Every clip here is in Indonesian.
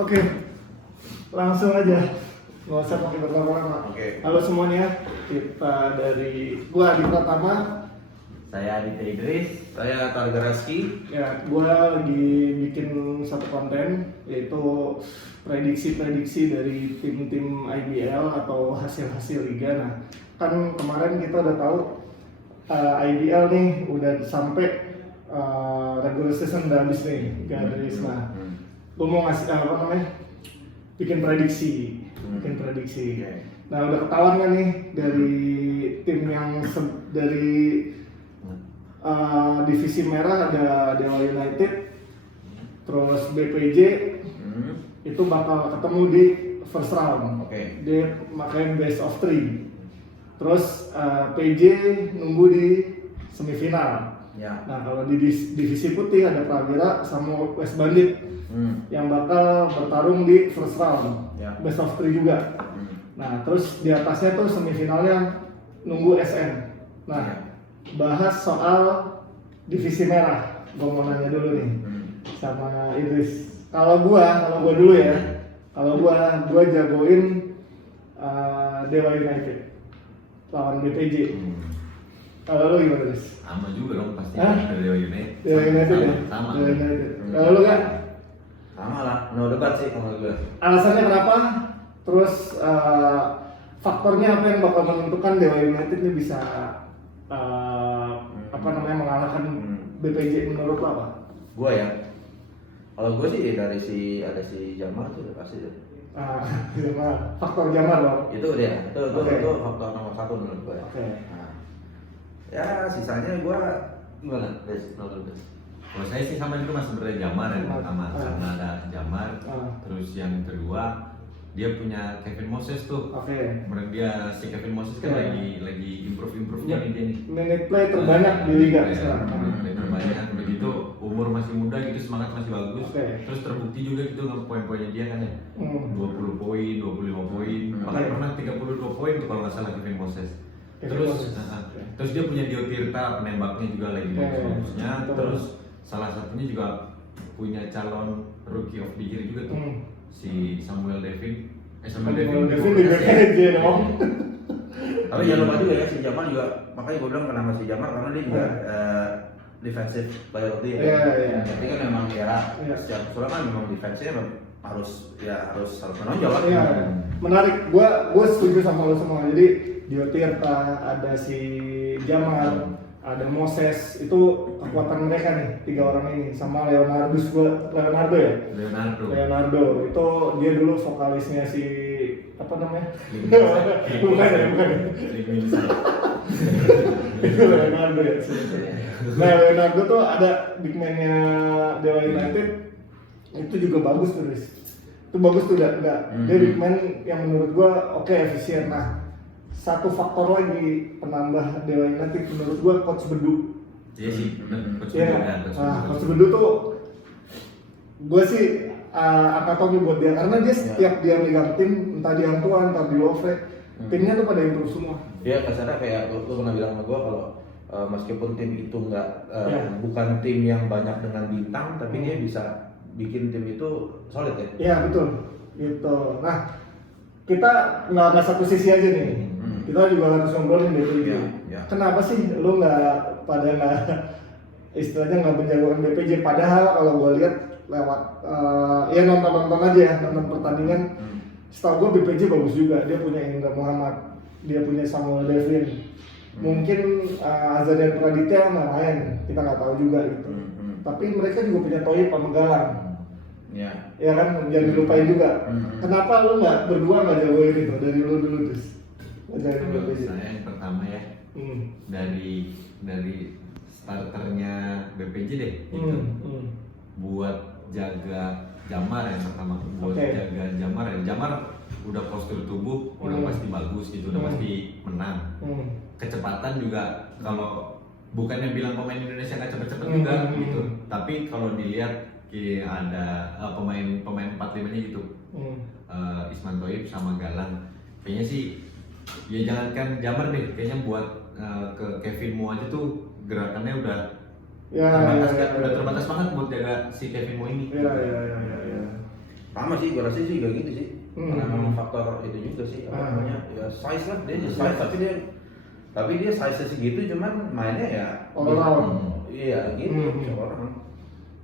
Oke, langsung aja. Nggak usah pakai berlama-lama. Oke. Halo semuanya, kita dari gua Adi Pratama. Saya Aditya Idris. Saya Targa Raski. Ya, gua lagi bikin satu konten yaitu prediksi-prediksi dari tim-tim IBL atau hasil-hasil liga. Nah, kan kemarin kita udah tahu IBL nih udah sampai regular season udah habis nih, guys. Nah, gue mau ngasih bikin prediksi. Nah, udah ketahuan kan nih dari tim yang dari divisi merah ada Dewa United, terus BPJ itu bakal ketemu di first round. Oke. Dia makanya best of 3. Terus PJ nunggu di semifinal. Ya. Nah, kalau di divisi putih ada Prawira sama West Bandit yang bakal bertarung di first round, Ya. best of 3 juga. Nah, terus di atasnya tuh semifinalnya nunggu SN. Nah, bahas soal divisi merah, gua mau nanya dulu nih sama Idris. Kalau gua dulu ya, gua jagoin Dewa United lawan BPJ. Kalau lu gimana, Idris? Sama juga dong pasti. Hah? Dewa United. Dewa United ya? Sama. Dewa United. Kalau lu kan? Sama lah, no debat sih kalau gue. Alasannya kenapa? Terus faktornya apa yang bakal menentukan Dewa United ini bisa mengalahkan BPJ menurut lo apa? Gue ya. Kalau gue sih ada si Jamal tuh udah pasti deh. Faktor Jamal dong. Itu dia, itu Oke. faktor nomor 1 menurut gue. Oke. Nah, ya sisanya gue gimana? Kalau saya sih sama itu masih sebenarnya Jamar yang pertama karena ada Jamar. Ah. Terus yang kedua dia punya Kevin Moses tuh. Oke. Kemudian dia si Kevin Moses kan Iya. lagi improve-nya nih dia nih. Minute play terbanyak di liga Iya, sekarang. minute terbanyak begitu, umur masih muda gitu, semangat masih bagus. Oke. Terus terbukti juga gitu poin-poinnya dia kan ya. 20 poin, 25 poin, bahkan Oke. pernah 32 poin tuh kalau nggak salah Kevin Moses. Kevin Terus Moses. uh-uh. Terus dia punya Dio Tirta, penembaknya juga lagi Oke. bagus-bagusnya. Betul. Terus salah satunya juga punya calon rookie of the year juga tuh. Si Samuel Devin. Kalau Devin di BPJ dong. Tapi jangan lupa juga ya si Jamal juga, makanya gue bilang kenapa si Jamal karena dia juga defensive player of the year. Iya. Tapi kan memang ya Iya. setiap sekolah kan memang defense-nya harus menonjol kan. Iya, menarik. Gua setuju sama lo semua. Jadi Dio Tirta, ada si Jamal, ada Moses, itu kekuatan mereka nih, 3 orang ini. Sama Leonardo ya? Leonardo, itu dia dulu vokalisnya si apa namanya? bukan. Itu Leonardo ya. Nah, Leonardo tuh ada big man-nya Dewa United, itu juga bagus tuh, Riz. Itu bagus tuh, dia big man yang menurut gua oke, efisien. Nah, satu faktor lagi penambah Dewa United menurut gua Coach Bedu. Iya sih, Coach Iya. Bedu, ya, Coach Bedu tuh gua sih angkat topi buat dia karena dia setiap dia megang tim, entah di Hang Tuah, entah di Love, timnya tuh pada improve semua. Dia kasarnya kayak lu pernah bilang sama gue kalau meskipun tim itu Iya. bukan tim yang banyak dengan bintang, tapi dia bisa bikin tim itu solid ya. Iya betul, gitu. Nah, kita nggak satu sisi aja nih. Kita juga harus ngobrolin BPJ. Iya. Kenapa sih lu nggak istilahnya nggak menjagokan BPJ? Padahal kalau gue lihat lewat ya nonton aja ya, nonton pertandingan. Setahu gue BPJ bagus juga. Dia punya Indra Muhammad, dia punya Samuel Devin. Mungkin Azadian Praditya main, kita nggak tahu juga gitu. Tapi mereka juga punya Toyib sama Galang. Ya. Ya kan, jangan dilupain juga. Kenapa lu berdua nggak jagoin itu dari lu dulu terus? Kalau saya yang pertama ya, Hmm. dari starternya BPJ deh gitu. Buat jaga Jamar yang pertama, jaga Jamar ya. Jamar udah postur tubuh udah pasti bagus gitu, udah pasti menang. Kecepatan juga, kalau bukannya bilang pemain Indonesia nggak cepet-cepet juga gitu, tapi kalau dilihat ada pemain 45-nya gitu, Isman Toib sama Galang, kayaknya sih ya jangankan Jamar deh, kayaknya buat ke Kevin Mo aja tuh gerakannya udah terbatas banget buat jaga si Kevin Mo ini. Iya. Pertama sama sih, gue rasa sih juga gitu sih. Karena memang faktor itu juga sih, apa namanya, ya size lah, dia size tapi dia size segitu, cuman mainnya ya all around. Iya gitu, orang.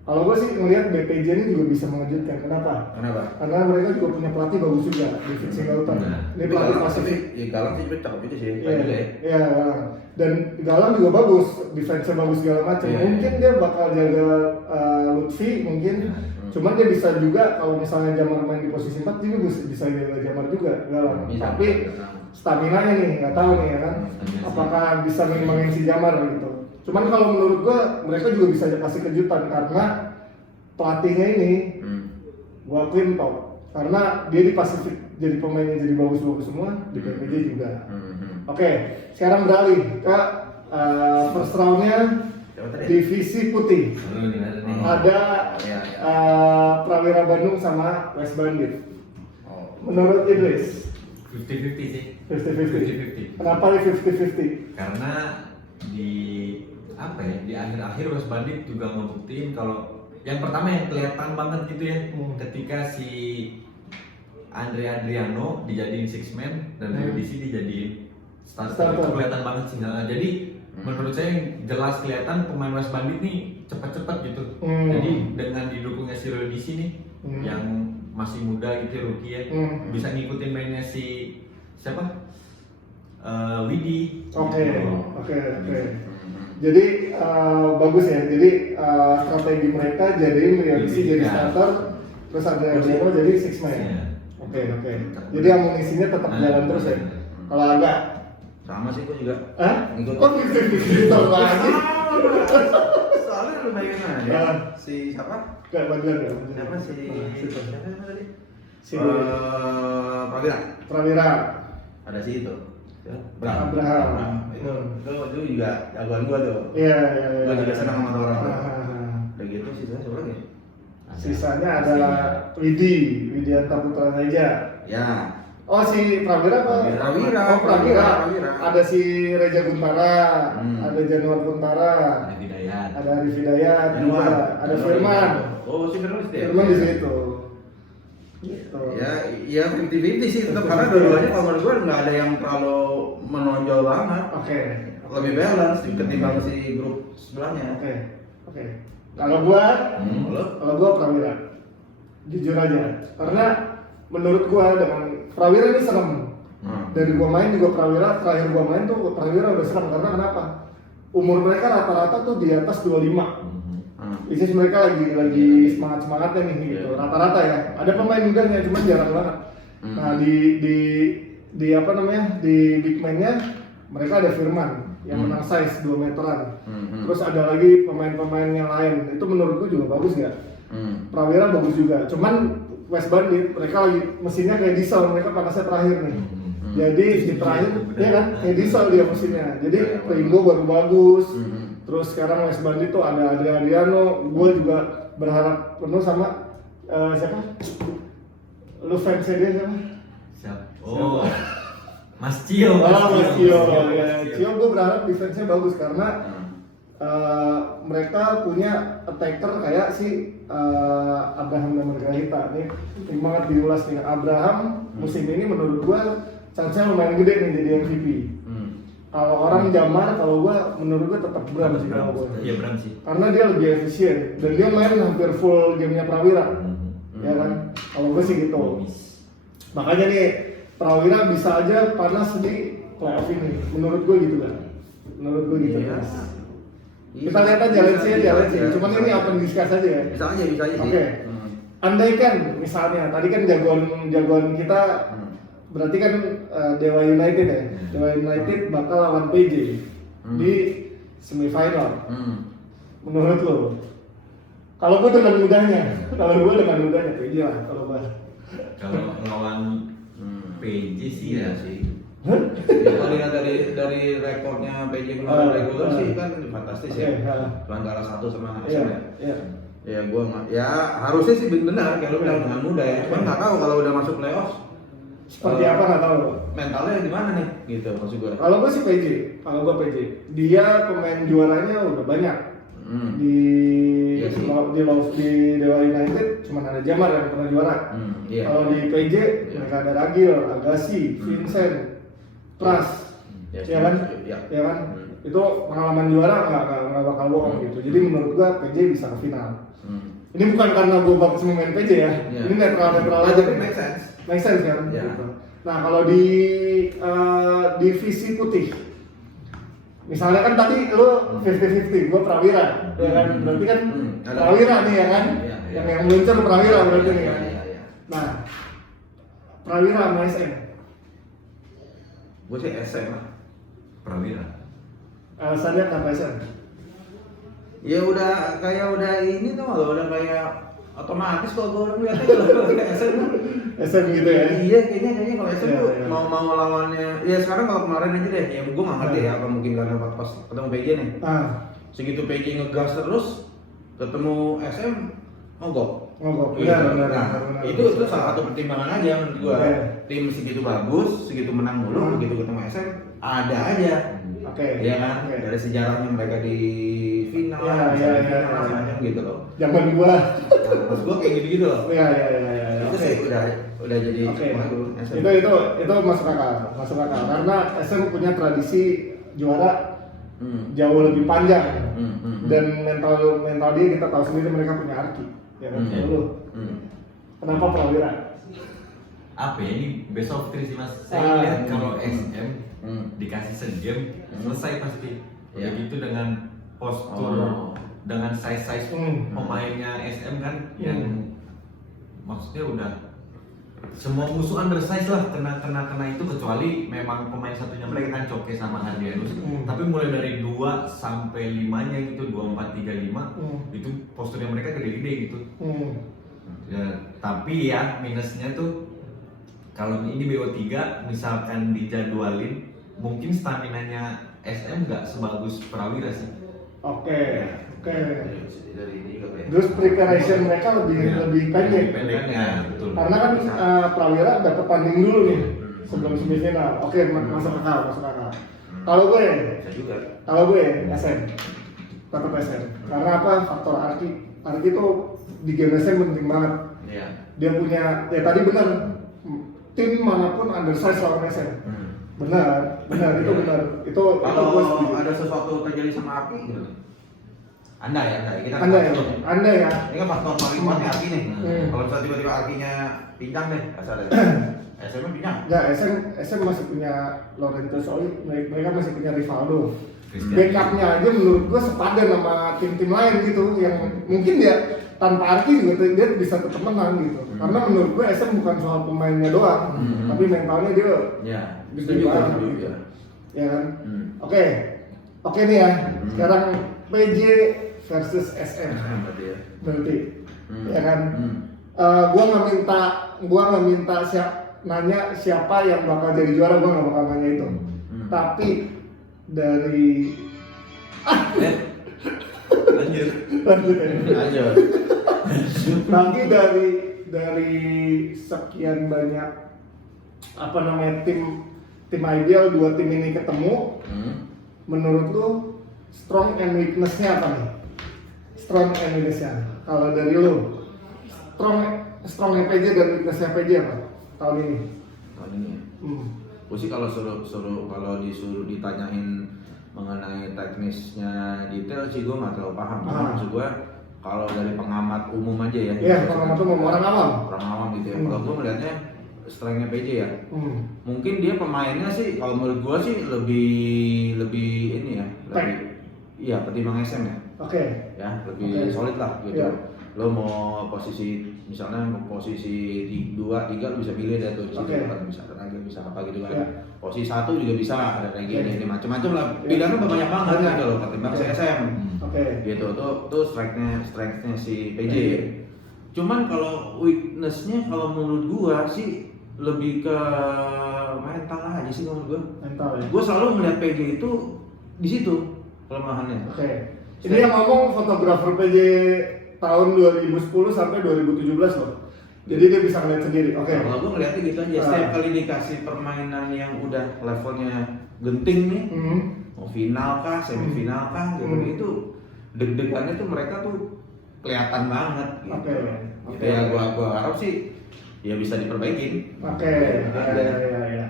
Kalau gue sih ngelihat BPJ ini juga bisa mengejutkan. Kenapa? Karena mereka juga punya pelatih bagus juga, David Singleton. Dia pelatih Pasifik. Ya Galang sih cakep juga sih. Iya. Dan Galang juga bagus, defense bagus segala macam. Mungkin dia bakal jaga Lutfi mungkin. Cuman dia bisa juga kalau misalnya Jamar main di posisi 4 dia bisa jaga Jamar juga Galang. Tapi stamina-nya nih nggak tahu nih ya kan. Apakah bisa ngimbangin si Jamar gitu. Cuman kalau menurut gua mereka juga bisa kasih kejutan karena pelatihnya ini gua akuin top karena dia di Pasifik jadi pemainnya jadi bagus-bagus semua, di PPJ juga. Oke, sekarang beralih ke first round-nya divisi putih. Ada Prawira Bandung sama West Bandit. Menurut Idris 50-50 sih. 50-50. Kenapa nih 50-50? Karena di akhir-akhir West Bandit juga ngebuktiin kalau yang pertama yang kelihatan banget gitu ya, ketika si Andre Adriano dijadiin six man dan Revisi dijadiin starter. Itu kelihatan banget sih. Jadi menurut saya yang jelas kelihatan pemain West Bandit nih cepat-cepat gitu. Jadi dengan didukungnya si Revisi nih yang masih muda gitu, rookie ya, bisa ngikutin mainnya si siapa? Widi. Oke. Jadi bagus ya. Jadi strategi mereka jadiin Revisi jadi starter, terus ada Adriano jadi six man. Oke. Jadi amunisinya tetap jalan terus ya. Kalau agak sama sih gua juga. Kok gitu lagi? Soalnya lumayan aja. Si siapa? Gak bagian ya. Siapa tadi? Prawira. Ada si itu. Abraham. Itu juga jagoan gua tuh. Iya. Gua juga senang sama orang. Udah gitu sisanya siapa lagi? Sisanya ada Widianta Putra Reja. Ya. Oh si Prawira apa? Prawira. Ada si Reja Guntara, ada Januar Guntara, ada Arif Hidayat, ada Firman. Oh si Firman itu ya? Firman di situ. Gitu. Ya 50-50 sih tetap karena dua-duanya kalau menurut gue nggak ada yang terlalu menonjol banget. Oke. Lebih balance ketimbang si grup sebelahnya. Oke. Kalau gua Prawira. Jujur aja. Karena menurut gua dengan Prawira ini serem. Dari gua main juga Prawira, terakhir gua main tuh Prawira udah serem karena kenapa? Umur mereka rata-rata tuh di atas 25. Bisnis mereka lagi semangatnya nih gitu. Rata-rata ya. Ada pemain mudanya cuman jarang banget. Nah, di apa namanya? Di big man-nya mereka ada Firman yang menang size 2 meteran. Terus ada lagi pemain-pemain yang lain. Itu menurutku juga bagus nggak? Prawira bagus juga. Cuman West Bandit mereka lagi mesinnya kayak diesel, mereka panasnya terakhir nih. Jadi di terakhir ya kan kayak diesel dia mesinnya. Jadi Pringgo baru bagus. Terus sekarang West Bandit tuh ada Adriano. Gue juga berharap penuh sama siapa? Lu fansnya dia siapa? Oh, Mas Cio. Mas Cio. Cio gue berharap defense-nya bagus karena mereka punya attacker kayak si Abraham dan Margarita nih. Penting banget diulas nih. Abraham musim ini menurut gue chance-nya lumayan gede nih jadi MVP. Kalau orang Jamar, kalau menurut gua tetap Bram sih kalau gua. Iya Bram sih. Karena dia lebih efisien dan dia main hampir full gamenya Prawira, ya kan? Kalau gua sih gitu. Makanya nih Prawira bisa aja panas di playoff ini. Menurut gua gitu kan? Menurut gua gitu. Kita lihat aja jalan sih. Cuman ini open discuss aja ya. Bisa aja sih. Oke. Andaikan misalnya tadi kan jagoan kita berarti kan Dewa United ya. Dewa United bakal lawan PJ di semifinal. Menurut lo? Kalau gue dengan mudahnya PJ lah kalau gue. Kalau lawan PJ sih ya sih. Kalau lihat dari rekornya PJ belum regular sih kan fantastis ya. Cuma kalah 1 sama Arsenal ya. Ya gue harusnya sih benar kayak lo bilang dengan mudah ya. Cuman nggak tahu kalau udah masuk playoff seperti apa nggak tahu. Mentalnya di mana nih? Gitu maksud gue. Kalau gue sih PJ. Dia pemain juaranya udah banyak. Di Iya sih. di Dewa United cuma ada Jamar yang pernah juara. Iya. Kalau di PJ mereka ada Ragil, Agassi, Vincent, Pras, ya kan? Iya. Ya kan? Itu pengalaman juara nggak bakal bohong gitu. Jadi menurut gua PJ bisa ke final. Ini bukan karena gua bagus main PJ ya. Iya. Ini netral aja. Tapi make sense. Make sense kan? Iya. Gitu. Nah kalau di divisi putih, misalnya kan tadi lu 50-50, gua Prawira, ya kan? Berarti kan Ada. Prawira nih ya kan? Iya, iya. Yang meluncur Prawira berarti nih Iya, kan? iya, iya. Nah, Prawira sama SM, Gue sih SM lah. Prawira. alasannya kenapa SM? Ya udah ini tuh kalau udah kayak otomatis kalau gue orang lihatnya kalau kayak SM tuh. SM gitu ya? Iya kayaknya kalau SM Iya, tuh iya. mau lawannya. Ya sekarang kalau kemarin aja deh, ya gue nggak ngerti ya apa mungkin karena pas ketemu PJ nih. Segitu PJ ngegas terus ketemu SM mogok. Ngogok, Iya, benar. itu salah satu pertimbangan aja menurut gua. Oke. Tim segitu bagus, segitu menang mulu, begitu ketemu SM ada aja. Oke. Iya kan? Oke. Dari sejarahnya mereka di final, Iya, bisa iya, di iya, final, iya. macam gitu loh. Zaman gua. Nah, maksud gua kayak gitu-gitu loh. Iya. Itu Oke. sih udah jadi Oke. waduh, SM. Itu masuk akal. Karena SM punya tradisi juara jauh lebih panjang. Dan mental dia kita tahu sendiri mereka punya arki. Ya kan? Lu. Kenapa Prawira? Apa ya, ini best of three sih mas. Saya lihat kalau SM dikasih segame selesai pasti. Iya. Begitu dengan postur, dengan size pemainnya SM kan yang maksudnya udah semua musuh undersize lah kena itu, kecuali memang pemain satunya mereka kan Coke sama Adrianus. Tapi mulai dari 2 sampai 5-nya gitu, 2, 4, 3, 5 itu posturnya mereka gede-gede gitu. Ya, tapi ya minusnya tuh kalau ini BO3 misalkan dijadwalin mungkin staminanya SM nggak sebagus Prawira sih. Oke. Dari ini juga ya. Terus preparation mereka lebih pendek. Ya, betul. Karena kan Prawira dapat tanding dulu nih sebelum semifinal. Oke, masuk akal. Kalau gue SM, tetap SM. Karena apa? Faktor Arki itu di game SM penting banget. Iya. Dia punya, ya tadi benar, tim manapun undersize lawan SM. Benar, itu benar. Itu gue Kalau setuju. ada sesuatu terjadi sama Arki gitu. Anda ya. Anda ya. Ini kan faktor paling kuatnya Arki nih. Kalau misalnya tiba-tiba Arkinya pincang deh, asal deh. SM-nya pincang. Enggak, SM masih punya Lorenzo Soli, mereka masih punya Rivaldo. Christian. Backupnya aja menurut gua sepadan sama tim-tim lain gitu, yang mungkin dia tanpa Arki juga dia bisa tetap menang gitu. Karena menurut gua SM bukan soal pemainnya doang, tapi mentalnya dia Ya, gede banget setuju gitu. ya. Ya kan? Oke nih ya. Sekarang PJ versus SM. Berarti ya. Berarti, ya kan? Gua nggak minta nanya siapa yang bakal jadi juara, gua nggak bakal nanya itu. Tapi dari Lanjut. Lanjut. Tapi dari sekian banyak tim ideal, 2 tim ini ketemu, menurut lu strong and weakness-nya apa nih? Strong and weakness-nya. Kalau dari lu, strong PJ dan weakness-nya PJ apa tahun ini? Tahun ini. Gue sih kalau disuruh ditanyain mengenai teknisnya detail sih gue nggak terlalu paham. Maksud gue kalau dari pengamat umum aja ya. Iya, pengamat umum, orang awam. Orang awam gitu ya. Kalau gue melihatnya strength-nya PJ ya. Mungkin dia pemainnya sih kalau menurut gue sih lebih ini ya. Iya, ketimbang SM ya. Oke. Ya, lebih solid lah gitu. Iya. Lo mau misalnya posisi 2, 3 lo bisa pilih deh tuh di situ kan bisa tenaga, bisa apa gitu kan. Iya. Posisi 1 juga bisa ada kayak gini macam-macam lah. Pilihannya banyak banget gitu loh ketimbang SM. Oke. Gitu tuh strength-nya si PJ. Cuman kalau weakness-nya kalau menurut gua sih lebih ke mental aja sih menurut gua. Mental ya. Gua selalu melihat PJ itu di situ kelemahannya. Oke. Ini yang ngomong fotografer PJ tahun 2010 sampai 2017 loh. Jadi dia bisa ngeliat sendiri. Oke. Kalau gue ngeliatnya gitu aja, setiap kali dikasih permainan yang udah levelnya genting nih, mau final kah, semifinal kah, gitu deg-degannya tuh mereka tuh kelihatan banget gitu. Oke. Gitu ya, gua harap sih ya bisa diperbaikin. Oke. Ya.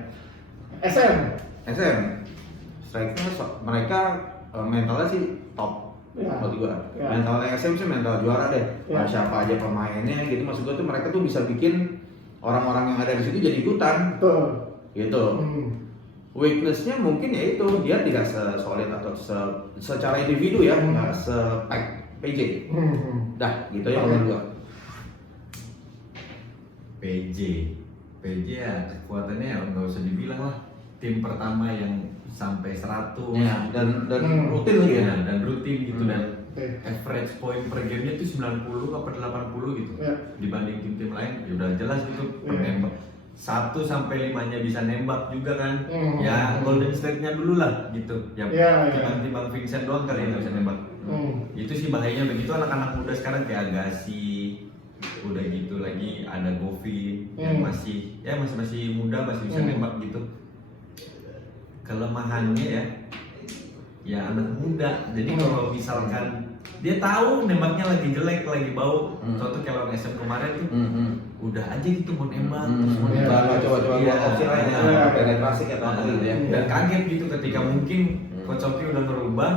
SM. Strike-nya mereka mentalnya sih top. Ya. Menurut gua. Ya. Mentalnya SM sih mental juara deh. Ya. Siapa aja pemainnya gitu, maksud gua tuh mereka tuh bisa bikin orang-orang yang ada di situ jadi ikutan. Betul. Gitu. Weakness-nya mungkin ya itu dia tidak se-solid atau secara individu ya, nggak se-pack PJ. Dah, gitu ya menurut gua. PJ ya kekuatannya ya nggak usah dibilang lah, tim pertama yang sampai 100 Ya, dan rutin lagi ya. dan rutin gitu dan Oke. average point per gamenya tuh 90 apa 80 gitu Ya. dibanding tim-tim lain ya udah jelas gitu Ya. penembak 1 sampai 5-nya bisa nembak juga kan. Ya Hmm. Golden State-nya dulu lah gitu ya, Ya. timbang Vincent doang kali yang nggak bisa nembak. Itu sih bahayanya begitu anak-anak muda sekarang kayak Agassi udah gitu lagi ada Goffin yang masih muda masih bisa nembak gitu. Kelemahannya ya anak muda. Jadi kalau misalkan dia tahu nembaknya lagi jelek, lagi bau, contoh kayak lawan SM kemarin tuh udah aja gitu mau nembak terus mau nembak. Coba Iya. opsi lain ya, Iya. penetrasi atau apa gitu ya. Dan kaget gitu ketika mungkin Coach Oki udah ngerubah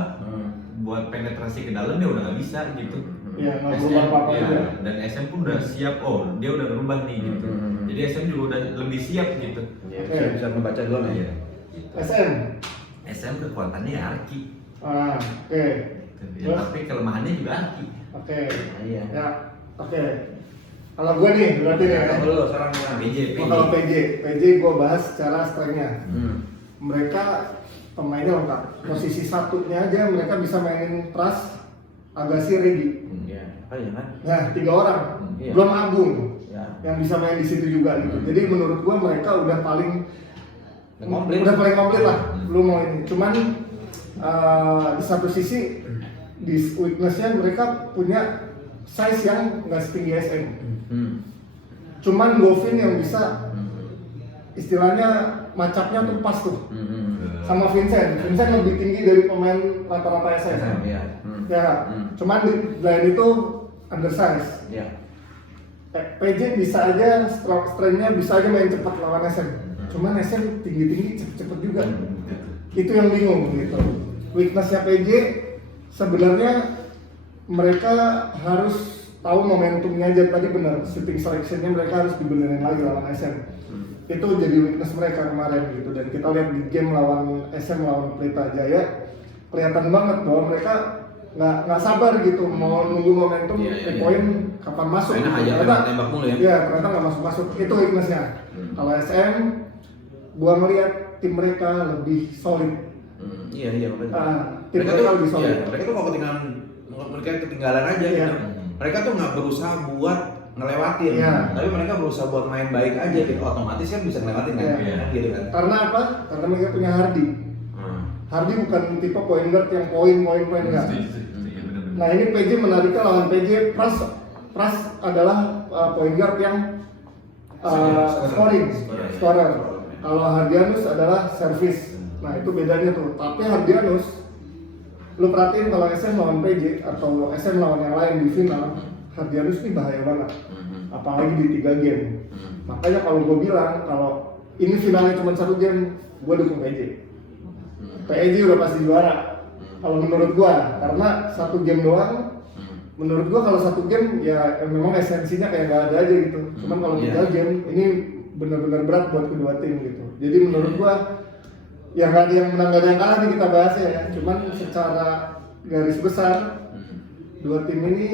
buat penetrasi ke dalam dia udah nggak bisa gitu. Iya, nggak SM, berubah apa-apa ya, juga. dan SM pun udah siap, dia udah berubah nih gitu. Jadi SM juga udah lebih siap gitu. Ya, bisa membaca dulu nih. Iya. SM. SM kekuatannya ya Arki. Oke. Ya, Terus? tapi kelemahannya juga Arki. Oke. Iya. Ya. Oke. Kalau gue nih berarti nih ya. Kalau dulu sekarang gimana? PJ. Kalau PJ gue bahas secara strength-nya. Mereka pemainnya lengkap. Posisi satunya aja mereka bisa mainin Pras, Agassi, Regi. Iya. Iya kan? Nah, 3 orang. Iya. Belum Agung Ya. yang bisa main di situ juga gitu. Jadi menurut gue mereka udah paling Komplit. udah paling komplit lah. Lu mau ini. Cuman di satu sisi di weakness-nya mereka punya size yang nggak setinggi SM. Cuman Goffin yang bisa istilahnya macapnya tuh pas tuh sama Vincent. Vincent lebih tinggi dari pemain rata-rata SM. Iya. Ya, cuman di lain itu undersize. Iya. PJ bisa aja strength-nya bisa aja main cepat lawan SM. Cuman SM tinggi-tinggi cepet-cepet juga. Itu yang bingung gitu. Weakness-nya PJ sebenarnya mereka harus tahu momentumnya aja, tadi benar, shooting selection-nya mereka harus dibenerin lagi lawan SM. Itu jadi weakness mereka kemarin gitu, dan kita lihat di game lawan SM lawan Pelita Jaya kelihatan banget bahwa mereka nggak sabar gitu mau nunggu momentum Iya. poin kapan masuk. Mainnya aja tembak mulu ya. Iya, ternyata nggak masuk, itu weakness-nya. Kalau SM gua ngelihat tim mereka lebih solid. Iya makanya. Tim mereka lebih solid. Iya, mereka tuh mereka ketinggalan aja Iya. gitu. Mereka tuh nggak berusaha buat ngelewatin, Iya. tapi mereka berusaha buat main baik aja gitu. Otomatis kan bisa ngelewatin kan, Iya. gitu kan. Karena apa? Karena mereka punya Hardy. Hardy bukan tipe point guard yang poin enggak. Nah ini PJ menariknya lawan PJ. Pras adalah point guard yang scoring, scorer. Kalau Hardianus adalah service. Nah itu bedanya tuh. Tapi Hardianus, lu perhatiin kalau SM lawan PJ atau SM lawan yang lain di final, Hardianus ini bahaya banget. Apalagi di 3 game. Makanya kalau gue bilang kalau ini finalnya cuma 1 game, gue dukung PJ. PJ udah pasti juara. Kalau menurut gua, karena 1 game doang. Menurut gua kalau 1 game ya memang esensinya kayak gak ada aja gitu. Cuman kalau 3 game ini benar-benar berat buat kedua tim gitu. Jadi menurut gua ya gak ada yang menang gak ada yang kalah nih kita bahas ya. Cuman secara garis besar 2 tim ini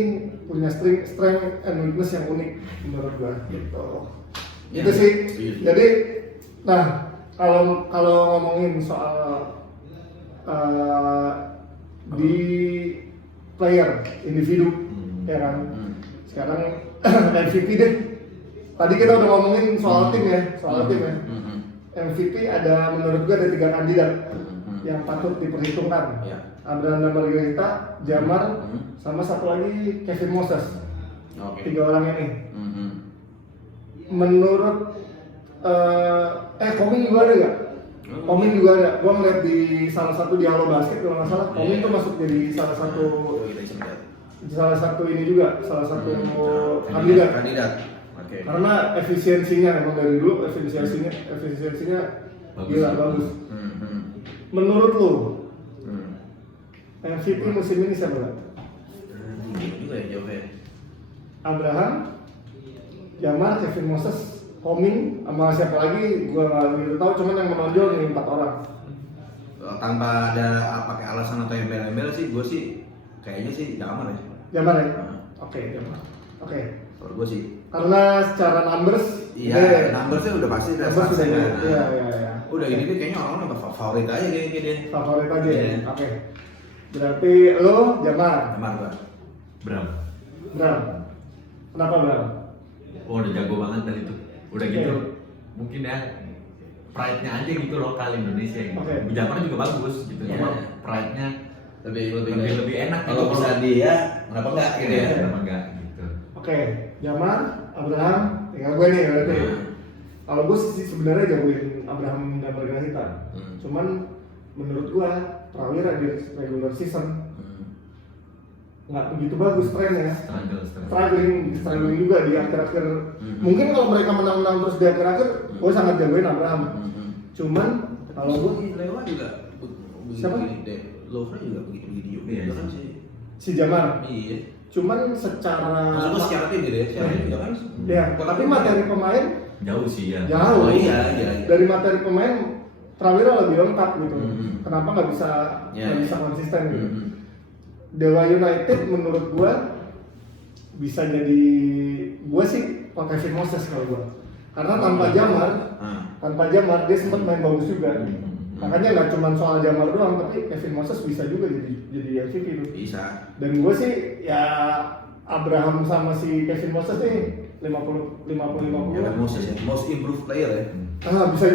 punya strength and weakness yang unik menurut gua gitu. Itu sih. Jadi nah kalau ngomongin soal di player individu ya kan sekarang MVP deh. Tadi kita udah ngomongin soal tim ya, MVP ada menurut gua ada 3 kandidat yang patut diperhitungkan. Abraham Margarita, Jamar, sama satu lagi Kevin Moses. 3 orang ini. Menurut Koming juga ada nggak? Koming juga ada. Gua ngeliat di salah satu di Halo Basket kalau nggak salah, Koming tuh masuk jadi salah satu ini juga, salah satu kandidat. Oke. Karena efisiensinya emang dari dulu efisiensinya gila bagus. Menurut lu MVP musim ini siapa? Gitu juga ya jawabnya. Abraham, Jamar, Kevin Moses, Koming, sama siapa lagi? Gua nggak begitu tahu. Cuman yang menonjol ini 4 orang. Tanpa ada pakai alasan atau embel-embel sih, gue sih kayaknya sih Jamar ya. Jamar ya? Oke, Jamar. Oke. Kalau gue sih. Karena secara numbers, Iya, numbersnya udah pasti udah numbers selesai sudah. kan. Iya. Udah gini deh kayaknya orang udah favorit aja kayak dia. Favorit aja ya. Iya. Oke. Berarti lo Jamar. Jamar gua. Bram. Bram. Kenapa Bram? Oh, udah jago banget dari itu. Udah gitu, Oke. mungkin ya pride-nya aja gitu lokal Indonesia gitu. Oke. Jamar juga bagus gitu, Iya. cuma pride-nya lebih enak gitu. kalau bisa dia kenapa enggak gitu ya. Kenapa enggak gitu. Oke, Jamar, Abraham, tinggal gue nih berarti. Kalau gue sih sebenarnya jagoin Abraham dan Margarita. Cuman menurut gue Prawira di regular season nggak begitu bagus trennya. Struggling juga di akhir-akhir. Mungkin kalau mereka menang-menang terus di akhir-akhir, gue sangat jagoin Abraham. Cuman kalau gue Lewa juga Siapa? Lovre juga begitu-begitu juga Iya. kan sih. si Jamar. Iya. Cuman secara Maksudnya secara tim gitu ya, secara tim juga kan. ya, tapi materi pemain Jauh sih ya. jauh. Oh iya. Dari materi pemain Prawira lebih lengkap gitu. Kenapa nggak Ya. bisa konsisten gitu? Dewa United menurut gua bisa jadi gua sih pakai Kevin Moses kalau gua. Karena tanpa Jamar dia sempat main bagus juga. Makanya nggak cuma soal Jamar doang, tapi Kevin Moses bisa juga jadi MVP tuh. Bisa. Dan gua sih ya Abraham sama si Kevin Moses nih 50-50. Ya kan Moses ya, most improved player ya. Bisa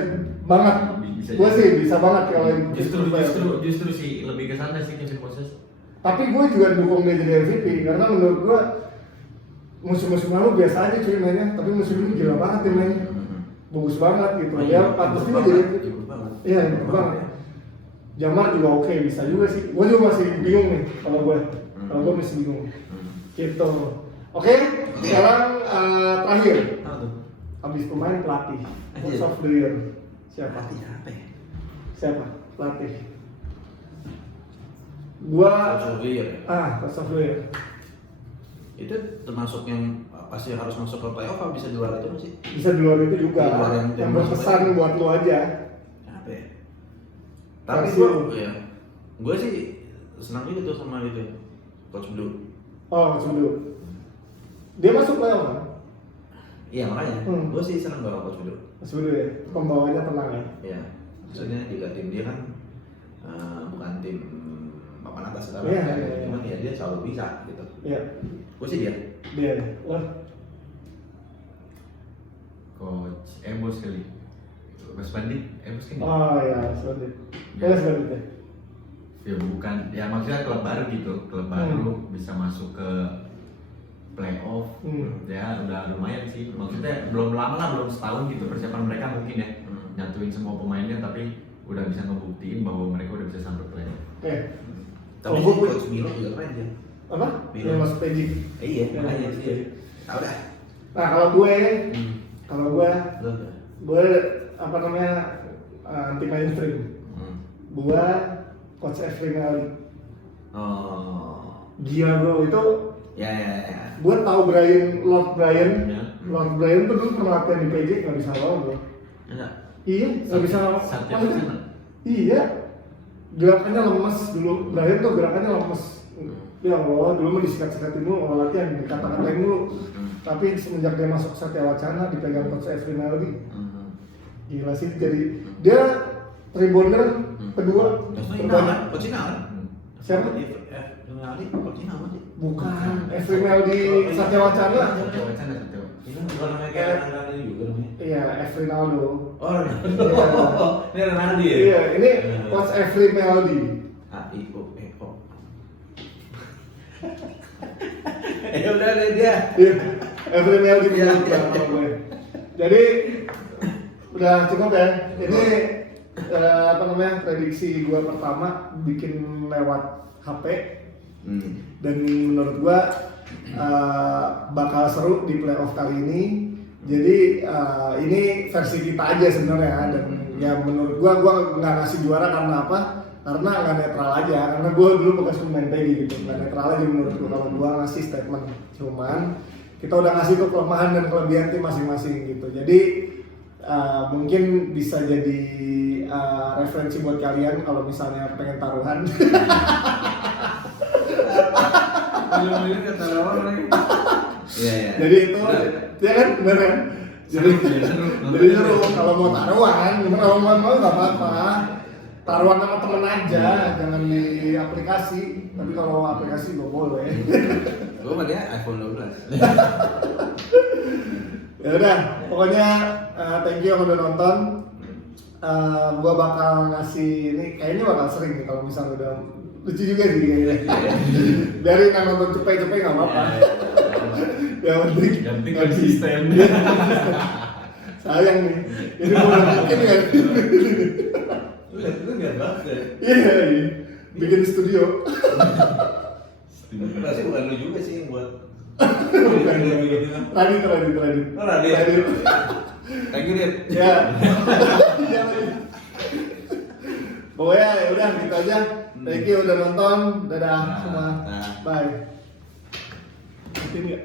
banget. Bisa Gue jadi. sih bisa banget kalau yang Justru sih lebih ke sana sih Kevin Moses. Tapi gue juga dukung dia jadi MVP karena menurut gue musim-musim lalu biasa aja cuy mainnya, tapi musim ini gila banget dia mainnya. Bagus banget gitu. Dia pantasnya jadi MVP. Iya, improve banget. Jamar juga oke, bisa juga sih. Gue juga masih bingung nih kalau gue masih bingung. Gitu. Oke, sekarang terakhir. Habis pemain pelatih. Coach of the year. Siapa? Siapa? Pelatih. Gua Coach of the year. Itu termasuk yang pasti harus masuk ke playoff apa bisa di luar itu masih? Bisa di luar itu juga. Di luar yang Yang berkesan buat lo aja. Apa ya? Tapi gue sih senang juga tuh sama itu Coach Bedu. Oh, Coach Bedu. Dia masuk playoff kan? Iya makanya, gue sih senang banget Coach Bedu. Coach Bedu ya, pembawanya tenang ya. Iya, maksudnya juga tim dia kan bukan tim papan atas sekarang, Iya, kan? iya. Cuman ya dia selalu bisa gitu. Iya. Gue sih dia. Dia. Wah. Coach Emos kali. Mas Bandit, Emos kan? Oh iya, Bandit. Ya. Bandit ya. Ya bukan, ya maksudnya klub baru gitu, klub baru bisa masuk ke playoff, ya udah lumayan sih. Maksudnya belum lama lah, belum setahun gitu persiapan mereka mungkin ya, nyatuin semua pemainnya, tapi udah bisa ngebuktiin bahwa mereka udah bisa sampai playoff. Oke. Tapi Kalau sih Coach Milo juga keren ya. Apa? Milo. Yang masuk PJ. Iya, Ya, makanya masuk sih. PJ. Tahu dah. Nah kalau gue Lo. apa namanya anti mainstream. Gue Coach Efrain Ali. Oh. Gila bro itu. Ya. Gue tahu Lord Brian. Ya. Lord Brian tuh dulu pernah latihan di PJ nggak bisa lawan bro. Enggak. Iya nggak bisa lawan. Satya Maksudnya, Wacana. iya. Gerakannya lemes dulu. Brian tuh gerakannya lemes. Ya Allah, dulu mah disikat-sikatin mulu kalau latihan, dikata-katain mulu. Tapi semenjak dia masuk Satya Wacana dipegang Coach Efrain Ali. Gila sih, jadi dia rebounder kedua terbanyak. Coach Inal. Siapa? Ali Coach Inal sih. Bukan, Efrain di Satya Wacana. Satya Wacana. Ini bukan namanya kayak Ronaldo juga namanya. Iya, Efrinaldo. Oh, Ronaldo. Ini Ronaldo ya? Iya, ini Coach Efrain Aldi. A-I-O-E-O. Ya udah deh dia. Iya, Efrain Aldi Iya, menurut iya. sama gue. Jadi udah cukup ya. Ini prediksi gue pertama bikin lewat HP. Dan menurut gue bakal seru di playoff kali ini. Jadi ini versi kita aja sebenarnya, dan ya menurut gue nggak ngasih juara karena apa? Karena nggak netral aja, karena gue dulu bekas pemain PJ gitu, nggak netral aja menurut gue kalau gue ngasih statement. Cuman kita udah ngasih tuh kelemahan dan kelebihan tim masing-masing gitu. Jadi mungkin bisa jadi referensi buat kalian kalau misalnya pengen taruhan. Iya. Jadi itu, ya kan, bener kan? Jadi seru. Kalau mau taruhan, kalau mau nggak apa-apa. Taruhan sama temen aja, jangan di aplikasi. Tapi kalau aplikasi gue boleh. Gue mah dia iPhone 12. Ya udah, pokoknya thank you yang udah nonton. Gua bakal ngasih ini, kayaknya bakal sering nih kalau misalnya udah lucu juga sih kayaknya. Dari yang nonton cepet-cepet nggak apa-apa. Ya penting konsisten. Sayang nih, ini boleh bikin ya. Itu nggak banget. Iya, bikin studio. Berarti bukan lu juga sih yang buat. Radit. Oh, Radit. Thank you, Dit. Ya. Iya. Pokoknya ya udah gitu aja. Thank you udah nonton. Dadah semua. Bye. Ini ya.